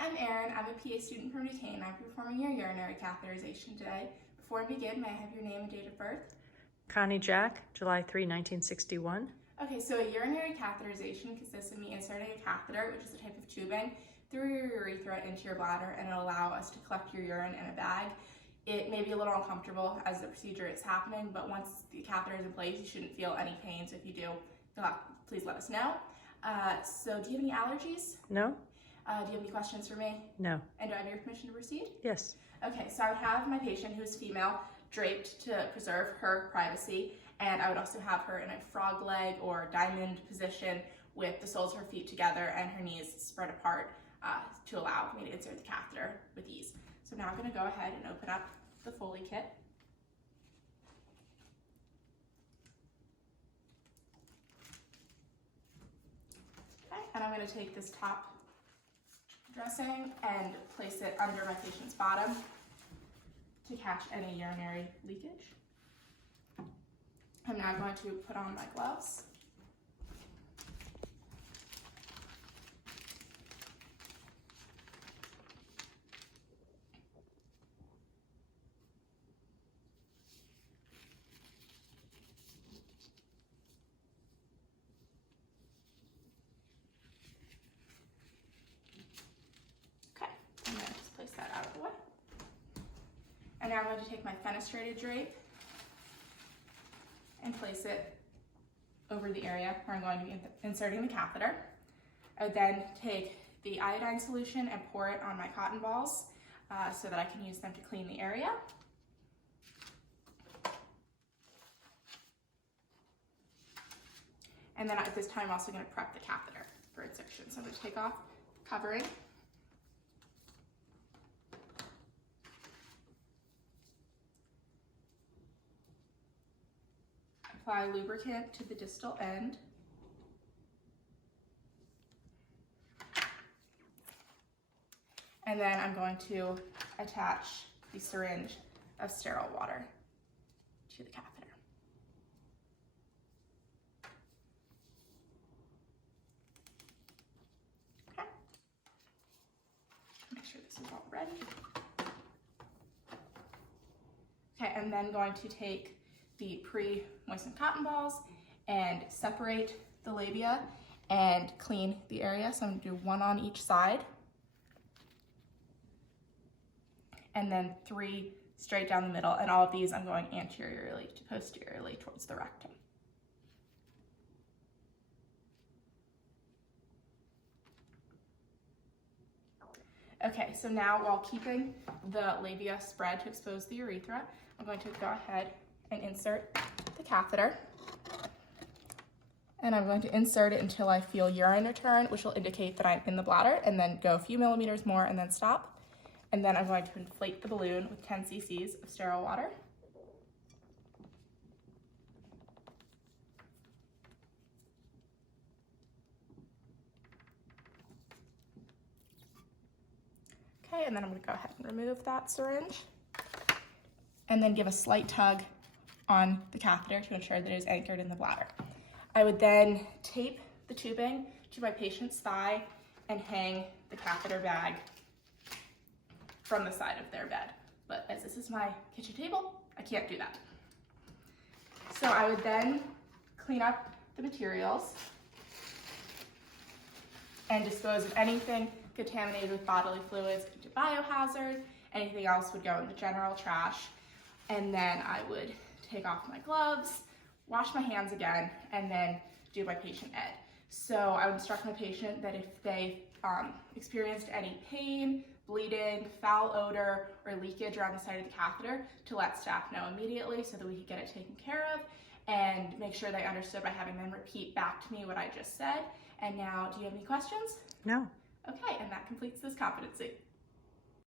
I'm Erin. I'm a PA student from Duquesne. I'm performing your urinary catheterization today. Before we begin, may I have your name and date of birth? Connie Jack, July 3, 1961. Okay, so a urinary catheterization consists of me inserting a catheter, which is a type of tubing, through your urethra into your bladder, and it'll allow us to collect your urine in a bag. It may be a little uncomfortable as the procedure is happening, but once the catheter is in place, you shouldn't feel any pain. So if you do, please let us know. So do you have any allergies? No? Do you have any questions for me? No. And do I have your permission to proceed? Yes. Okay, so I would have my patient, who is female, draped to preserve her privacy, and I would also have her in a frog leg or diamond position with the soles of her feet together and her knees spread apart to allow me to insert the catheter with ease. So now I'm going to go ahead and open up the Foley kit. Okay, and I'm going to take this top dressing and place it under my patient's bottom to catch any urinary leakage. I'm now going to put on my gloves. I'm going to just place that out of the way. And now I'm going to take my fenestrated drape and place it over the area where I'm going to be inserting the catheter. I would then take the iodine solution and pour it on my cotton balls so that I can use them to clean the area. And then at this time, I'm also going to prep the catheter for insertion. So I'm going to take off the covering. Apply lubricant to the distal end. And then I'm going to attach the syringe of sterile water to the catheter. Okay. Make sure this is all ready. Okay, I'm then going to take the pre-moistened cotton balls and separate the labia and clean the area. So I'm gonna do one on each side, and then 3 straight down the middle, and all of these I'm going anteriorly to posteriorly towards the rectum. Okay, so now while keeping the labia spread to expose the urethra, I'm going to go ahead and insert the catheter. And I'm going to insert it until I feel urine return, which will indicate that I'm in the bladder, and then go a few millimeters more and then stop. And then I'm going to inflate the balloon with 10 cc's of sterile water. Okay, and then I'm going to go ahead and remove that syringe and then give a slight tug on the catheter to ensure that it is anchored in the bladder. I would then tape the tubing to my patient's thigh and hang the catheter bag from the side of their bed. But as this is my kitchen table, I can't do that. So I would then clean up the materials and dispose of anything contaminated with bodily fluids into biohazard. Anything else would go in the general trash. And then I would take off my gloves, wash my hands again, and then do my patient ed. So I would instruct my patient that if they experienced any pain, bleeding, foul odor, or leakage around the side of the catheter, to let staff know immediately so that we could get it taken care of, and make sure they understood by having them repeat back to me what I just said. And now, do you have any questions? No. Okay, and that completes this competency.